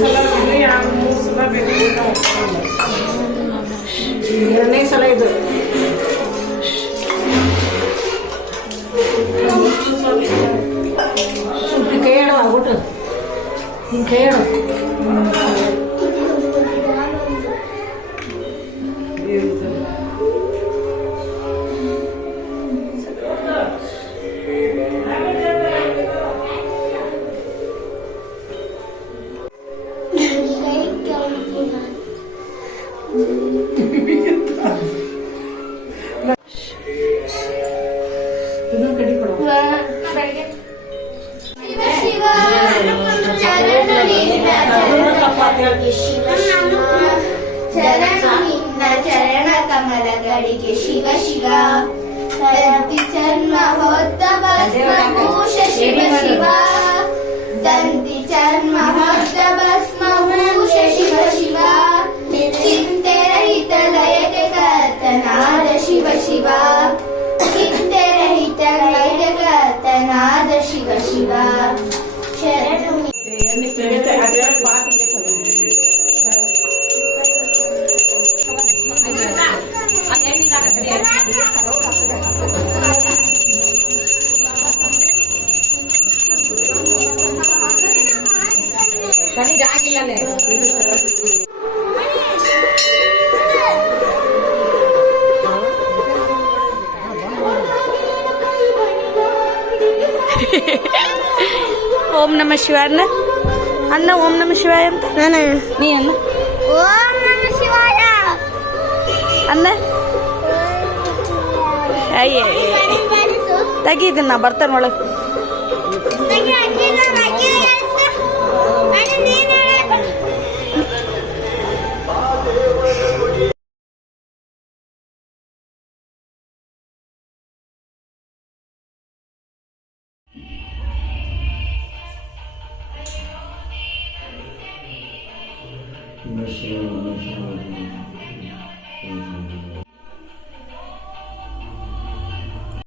ಸಲ ಇದು 2-3 ಸಲ ಬೇಕು. ಎರಡನೇ ಸಲ ಇದು. ಕೈ ಹೇಳು ಆಗ್ಬಿಟ್ಟು ಹಿಂಗೆ ಕೈ ಹೇಳು. ಚರಣ ಕಮಲಗಳಿಗೆ ಶಿವ ಶಿವ ದಂತಿ ಚರ್ಮ ಹೊತ್ತ ಭಸ್ಮಭೂಷ ಶಿವ ಶಿವ ದಂತಿ ಚರ್ಮ ಹೊತ್ತ ಭಸ್ಮಭೂಷ ಶಿವ ಶಿವ ಚಿಂತೆ ರಹಿತ ಲಯಕ್ಕೆ ಕರ್ತನಾದ ಶಿವ ಶಿವ ಚಿಂತೆ ರಹಿತ ಲಯಕ್ಕೆ ಕರ್ತನಾದ ಶಿವ ಶಿವ ಶರಣು ಕಣಿ ಜಾಗಿಲ್ಲೇ ಓಂ ನಮ ಶಿವಾಯ ಅನ್ನ ಓಂ ನಮ ಶಿವಾಯ ಅಂತ ನೀ ಅನ್ನ ಓಂ ನಮಃ ಶಿವಾಯ ಅನ್ನ ಅಯ್ಯ ತೆಗೀತೀನಿ ನಾ ಬರ್ತಾನೆ ಒಳಗೆ. Namaste.